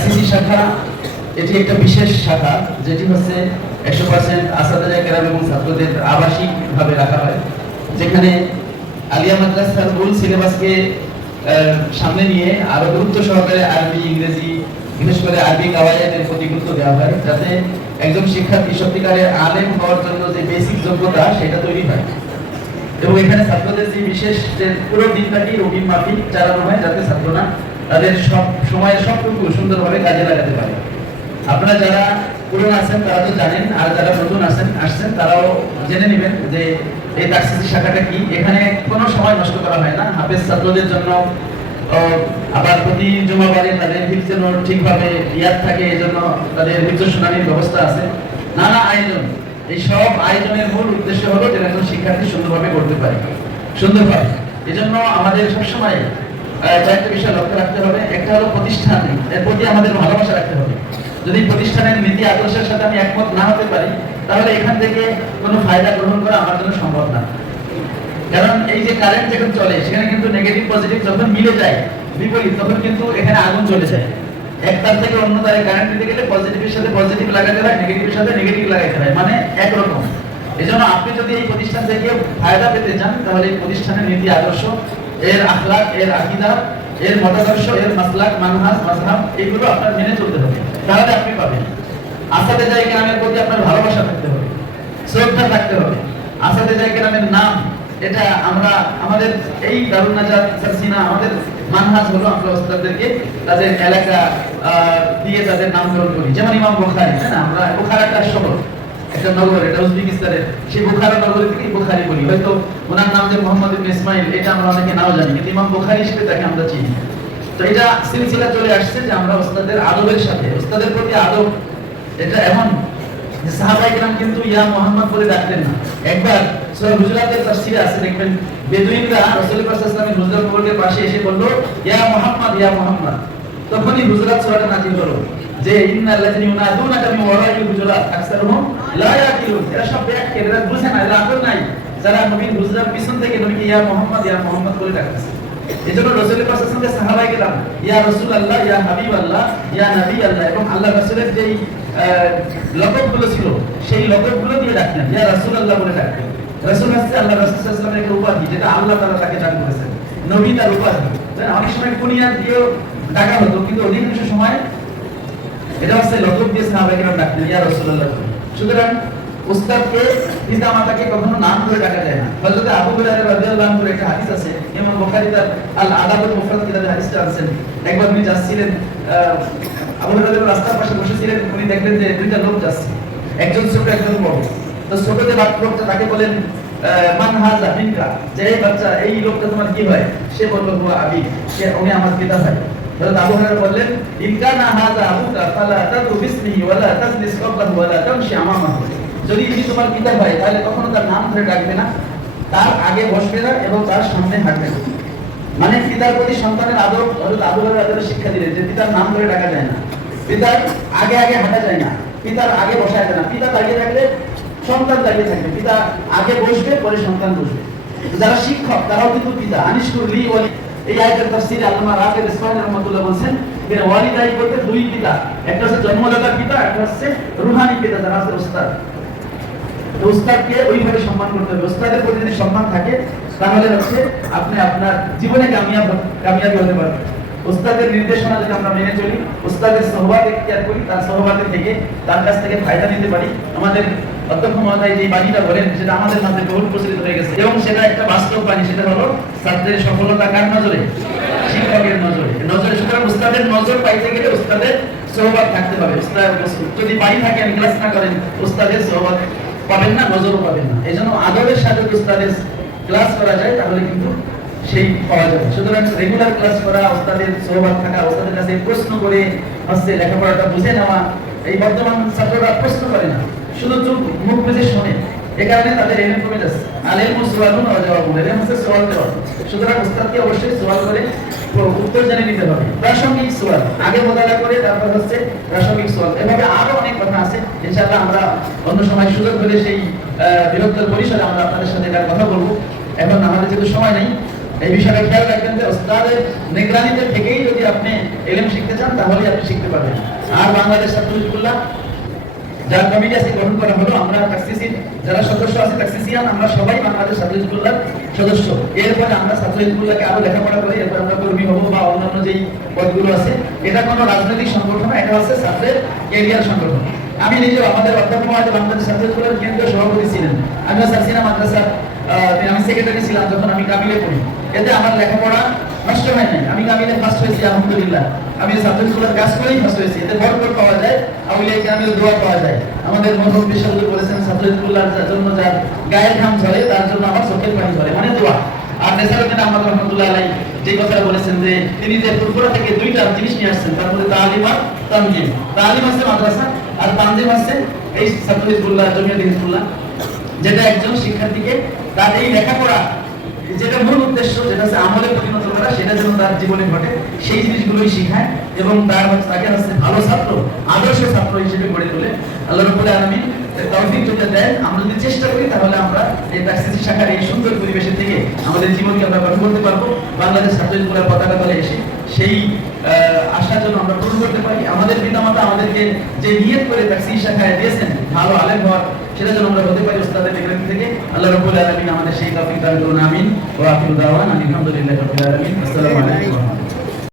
তাকসিসি শাখা এটি একটা বিশেষ শাখা, যেটি হচ্ছে 100% আসাদাজা কেরাম এবং ছাত্রদের আবাসিকভাবে রাখা হয়, যেখানে আলিয়া মাদ্রাসার মূল সিলেবাসকে সামনে নিয়ে আরো গুরুত্ব সহকারে আরবি, ইংরেজি, বিশেষ করে আরবি কাওয়ায়েদের প্রতি গুরুত্ব দেওয়া হয়, যাতে একজন শিক্ষার্থী সত্যিকারের আলেম হওয়ার জন্য যে বেসিক যোগ্যতা সেটা তৈরি হয়। এবং এখানে ছাত্রদের যে বিশেষ পুরো দিনটাকে রুটিন মাফিক চালানো হয়, যাতে ছাত্ররা তাদের সব সময়ের সবটুকু সুন্দরভাবে কাজে লাগাতে পারে। আপনারা যারা পুরনো আছেন তারা তো জানেন, আর যারা নতুন আসছেন তারাও জেনে নেবেন যে এই তাকসিসি শাখাটা কি। এখানে কোনো সময় নষ্ট করা হয় না। হাফেজ ছাত্রদের জন্য আবার প্রতি জুমাবারে তাদের হিফজের নোট ঠিকভাবে ইয়াদ থাকে, এই জন্য তাদের হিফজ শুনানির ব্যবস্থা আছে, নানা আয়োজন। এই সব আয়োজনের মূল উদ্দেশ্য হলো যেন একজন শিক্ষার্থী সুন্দরভাবে করতে পারে, সুন্দরভাবে। এই জন্য আমাদের সবসময় কয়েকটা বিষয় লক্ষ্য রাখতে হবে। একটা হলো প্রতিষ্ঠান, এর প্রতি আমাদের ভালোবাসা রাখতে হবে। যদি প্রতিষ্ঠানের নীতি আদর্শের সাথে আমি একমত না হতে পারি, তাহলে এখান থেকে কোনো ফায়দা গ্রহণ করা আমার জন্য সম্ভব না। কারণ এই যে কারেন্ট যখন চলে, সেখানে কিন্তু নেগেটিভ পজিটিভ যখন মিলে যায় বিপরীত, তখন কিন্তু এখানে আগুন চলে যায়। এক তার থেকে অন্য তারে কারেন্ট দিতে গেলে পজিটিভের সাথে পজিটিভ লাগাতে হয়, নেগেটিভের সাথে নেগেটিভ লাগাতে হয়, মানে একরকম। এজন্য আপনি যদি এই প্রতিষ্ঠান থেকে ফায়দা পেতে চান, তাহলে এই প্রতিষ্ঠানের নীতি আদর্শ, এর আখলাক, এর আকীদা, এর মতাদর্শ, এর মাসলাক, মানহাজ, মাযহাব, এগুলো আপনার মেনে চলতে হবে, তাহলে আপনি পাবেন। আসাদে কেরামের প্রতি আপনার ভালোবাসা থাকতে হবে, শ্রদ্ধা থাকতে হবে। আসাদে কেরামের নাম, এটা আমরা আমাদের এই দারুন নাজাত সারসিনা আমাদের মানহাজ হলো আমরা ওস্তাদদেরকে তাদের এলাকা দিয়ে তাদের নামকরণ করি। যেমন ইমাম বুখারী, তাই না? আমরা বুখারা একটা শহর, একটা নগর, এটা উজবেকিস্তানের, সেই বুখারা নগরী থেকে বুখারী বলি। হয়তো ওনার নাম যে মোহাম্মদ ইবনে ইসমাইল, এটা আমরা অনেকে নাও জানি, কিন্তু ইমাম বুখারী হিসেবে তাকে আমরা চিনি। তো এটা সিলসিলা চলে আসছে যে আমরা ওস্তাদের আদবের সাথে, ওস্তাদের প্রতি আদব, এটা এমন যে সাহাবায়ে কেরাম কিন্তু ইয়া মুহাম্মদ বলে ডাকতেন না। একবার সূরা হুজুরাতের তাফসীরে আছে, দেখবেন বেদুইনরা রাসূল সাল্লাল্লাহু আলাইহি ওয়াসাল্লামের হুজরাত কবরের পাশে এসে বলল, ইয়া মুহাম্মদ, ইয়া মুহাম্মদ। তখনই হুজরাত সূরাটা নাযিল হলো যে ইন্নাল্লাযিনা ইউনাদুনাকা মিন ওয়ারাইল হুজুরাত আকসারুহুম লা ইয়াকিলুন। এরা সব ব্যাখ্যা, এরা বুঝে না, এরা আকল নাই, যারা নবীর হুজরাত পিছন থেকে নবীকে ইয়া মুহাম্মদ, ইয়া মুহাম্মদ বলে ডাকতেছে। এজন্য রাসূল সাল্লাল্লাহু আলাইহি ওয়াসাল্লামের সাহাবায়ে কেরাম ইয়া রাসূলুল্লাহ, ইয়া হাবিবাল্লাহ, ইয়া নবী আল্লাহ, এবং আল্লাহ রাসূলের যেই লকবগুলো ছিল সেই লকবগুলো দিয়ে ডাকতেন, ইয়া রাসূলুল্লাহ বলে ডাকতেন। রাসূল হচ্ছে আল্লাহ রাসূল সাল্লাল্লাহু আলাইহি ওয়াসাল্লামের একটা উপাধি, যেটা আল্লাহ তাআলা তাকে দান করেছেন। নবী তার উপাধি, অনেক সময় কুনিয়াত দিয়েও ডাকা হতো, কিন্তু অধিকাংশ সময় এটা হচ্ছে লকব দিয়ে সাহাবায়ে কেরাম ডাকতেন, ইয়া রাসূলুল্লাহ। সুতরাং উস্তাদকে, পিতা মাতাকে কখনো নাম ধরে ডাকা যায় না। হযরত আবু হুরায়রা রাদিয়াল্লাহু আনহু একটা হাদিস আছে, ইমাম বুখারী তার আল আদাবুল মুফরাদ কিতাবে হাদিসটা আনছেন। একবার উনি যাচ্ছিলেন, আবু হুরায়রা রাস্তার পাশে বসেছিলেন, উনি দেখলেন যে দুইটা লোক যাচ্ছে, একজন ছোট একজন বড়। তো ছোট যে লোকটা তাকে বলেন, মান হাযা মিনকা, যে এই বাচ্চা, এই লোকটা তোমার কি হয়? সে বলল, হুয়া আবি, সে উনি আমার পিতা ভাই। হযরত আবু হুরায়রা বললেন, ইন কানা হাযা আবুকা ফালা তাদউ বিসমিহি ওয়ালা তাজলিস ক্বাবলাহু ওয়ালা তামশি আমামাহু। যদি ইনি তোমার পিতা ভাই, তাহলে কখনো তার নাম ধরে ডাকবে না, তার আগে বসবে না এবং তার সামনে হাঁটবে না। মানে পিতার প্রতি সন্তানের আদর হযরত আবু হুরায়রা শিক্ষা দিলেন যে পিতার নাম ধরে ডাকা যায় না, পিতার আগে আগে হাঁটা যায় না, পিতার আগে বসা যায় না। পিতা দাঁড়িয়ে থাকলে সন্তান দাঁড়িয়ে থাকবে, পিতা আগে বসবে, পরে সন্তান বসবে। যারা শিক্ষক তারাও কিন্তু পিতা। আনিশকুর লি ওয়ালি, এই আয়াতের তাফসীরে আল্লামা রাফি ইসমাইল রাহমাতুল্লাহ বলেন, যে ওয়ালিদাই বলতে দুই পিতা, একটা হচ্ছে জন্মদাতা পিতা, একটা হচ্ছে রূহানি পিতা, যারা আছে উস্তাদ। উস্তাদকে ওইভাবে সম্মান করতে হবে। উস্তাদের প্রতি যদি সম্মান থাকে, তাহলে হচ্ছে আপনি আপনার জীবনে কামিয়াবি হতে পারবেন। উস্তাদের নির্দেশনা যদি আমরা মেনে চলি, উস্তাদের সোহবাত ইখতিয়ার করি, তার সোহবাতে থেকে তার কাছ থেকে ফায়দা নিতে পারি। আমাদের অধ্যক্ষ মহোদয় যে বাণীটা বলেন, সেটা আমাদের মধ্যে বহুল প্রচলিত হয়ে গেছে এবং সেটা একটা বাস্তব বাণী। সেটা হলো, ছাত্রের সফলতা কার নজরে? শিক্ষকের নজরে। সুতরাং উস্তাদের নজর পাইতে গেলে উস্তাদের সোহবাত থাকতে হবে। উস্তাদ যদি বাড়ি থাকেন, ক্লাস না করেন, উস্তাদের সোহবাত পাবেন না, নজরও পাবেন না। এই জন্য আদবের সাথে উস্তাদের ক্লাস করা যায়, তাহলে কিন্তু সেই পাওয়া যাবে। সুতরাং রেগুলার ক্লাস করা, ওস্তাদের সোহবাত থাকা, ওস্তাদের কাছে প্রশ্ন করে হচ্ছে লেখাপড়াটা বুঝে নেওয়া। এই বর্তমান ছাত্ররা প্রশ্ন করে না, শুধু চুপ মুখ বুঝে শোনে। এই কারণে তাদের এলম কমে যাচ্ছে। আলেম সুওয়ালুন ওয়া জাওয়াবুন, এলম হচ্ছে সওয়াল জবাব। সুতরাং ওস্তাদকে অবশ্যই সওয়াল করে উত্তর জেনে নিতে হবে। প্রাসঙ্গিক সওয়াল আগে মোতালা করে, তারপর হচ্ছে প্রাসঙ্গিক সওয়াল। এভাবে আরো অনেক কথা আছে, ইনশাআল্লাহ আমরা অন্য সময় সুযোগ হলে সেই বৃহত্তর পরিসরে আমরা আপনাদের সাথে এটা কথা বলবো। এখন আমাদের যেহেতু সময় নেই, এই বিষয়টা খেয়াল রাখবেন যে ওস্তাদের নিগরানিতে থেকেই যদি আপনি ইলম শিখতে চান তাহলে আপনি শিখতে পারবেন। আর বাংলাদেশ ছাত্র হিজবুল্লাহ যার কমিটি আছে গঠন করা হলো, আমরা তাকসিসির যারা সদস্য আছে তাকসিসিয়ান, আমরা সবাই বাংলাদেশ ছাত্র হিজবুল্লাহর সদস্য। এরপরে আমরা ছাত্র হিজবুল্লাহকে আরো লেখাপড়া করি, এরপর আমরা কর্মী হবো বা অন্যান্য যেই পদগুলো আছে। এটা কোনো রাজনৈতিক সংগঠন না, এটা হচ্ছে ছাত্রের ক্যারিয়ার সংগঠন। আমি নিজেও আমাদের অধ্যাপক মহাজে বাংলাদেশ ছাত্র হিজবুল্লাহর কেন্দ্রীয় সভাপতি ছিলেন, আমিও সারসিনা মাদ্রাসার আমি সেক্রেটারি ছিলাম যখন আমি কামিলে পড়ি। এতে আমার লেখাপড়া নষ্ট হয় নাই, আমি কামিলে ফার্স্ট হয়েছি আলহামদুলিল্লাহ। আমি ছাত্র হিজবুল্লাহর কাজ করেই ফার্স্ট হয়েছি, এতে বরকত পাওয়া যায়, আউলিয়া কামিল দোয়া পাওয়া যায়। আমাদের মরহুম বিশ্বহুজুর বলেছেন ছাত্র হিজবুল্লাহর জন্য যার গায়ের ঘাম ঝরে তার জন্য আমার চোখের পানি ঝরে, মানে দোয়া। আর নেসারউদ্দিন আহমদ রহমতুল্লাহ আলাইহি যে কথাটা বলেছেন যে তিনি যে ফুরফুরা থেকে দুইটা জিনিস নিয়ে আসছেন, তার মধ্যে তালিম আর তানজিম। তালিম আছে মাদ্রাসা আর তানজিম আছে এই ছাত্র হিজবুল্লাহ জমিয়ত হিজবুল্লাহ, যেটা একজন শিক্ষার্থীকে তার এই লেখাপড়া যেটা মূল উদ্দেশ্য, যেটা হচ্ছে আমলে পরিণত করা, সেটা যেন তার জীবনে ঘটে সেই জিনিসগুলোই শিখায় এবং তাকে হচ্ছে ভালো ছাত্র, আদর্শ ছাত্র হিসেবে গড়ে তোলে। আল্লাহ রাব্বুল আলামিন তৌফিক যদি দেন, আমরা যদি চেষ্টা করি তাহলে আমরা এই তাকসিসি শাখার এই সুন্দর পরিবেশে থেকে আমাদের জীবনকে আমরা গঠন করতে পারবো। বাংলাদেশ ছাত্র হিজবুল্লাহর পতাকা তলে এসে সেই আশার জন্য আমরা পূরণ করতে পারি। আমাদের পিতামাতা আমাদেরকে যে নিয়ত করে তাকসিসি শাখায় দিয়েছেন ভালো আলেম হওয়ার, সেটা যেন আমরা হতে পারি ওস্তাদের নিগরানি থেকে। আল্লাহ রাব্বুল আলামিন আমাদের সেই তৌফিক দান করুন, আমিন। ওয়া আখিরু দাওয়ানা আলহামদুলিল্লাহি রাব্বিল আলামিন। আসসালামু আলাইকুম।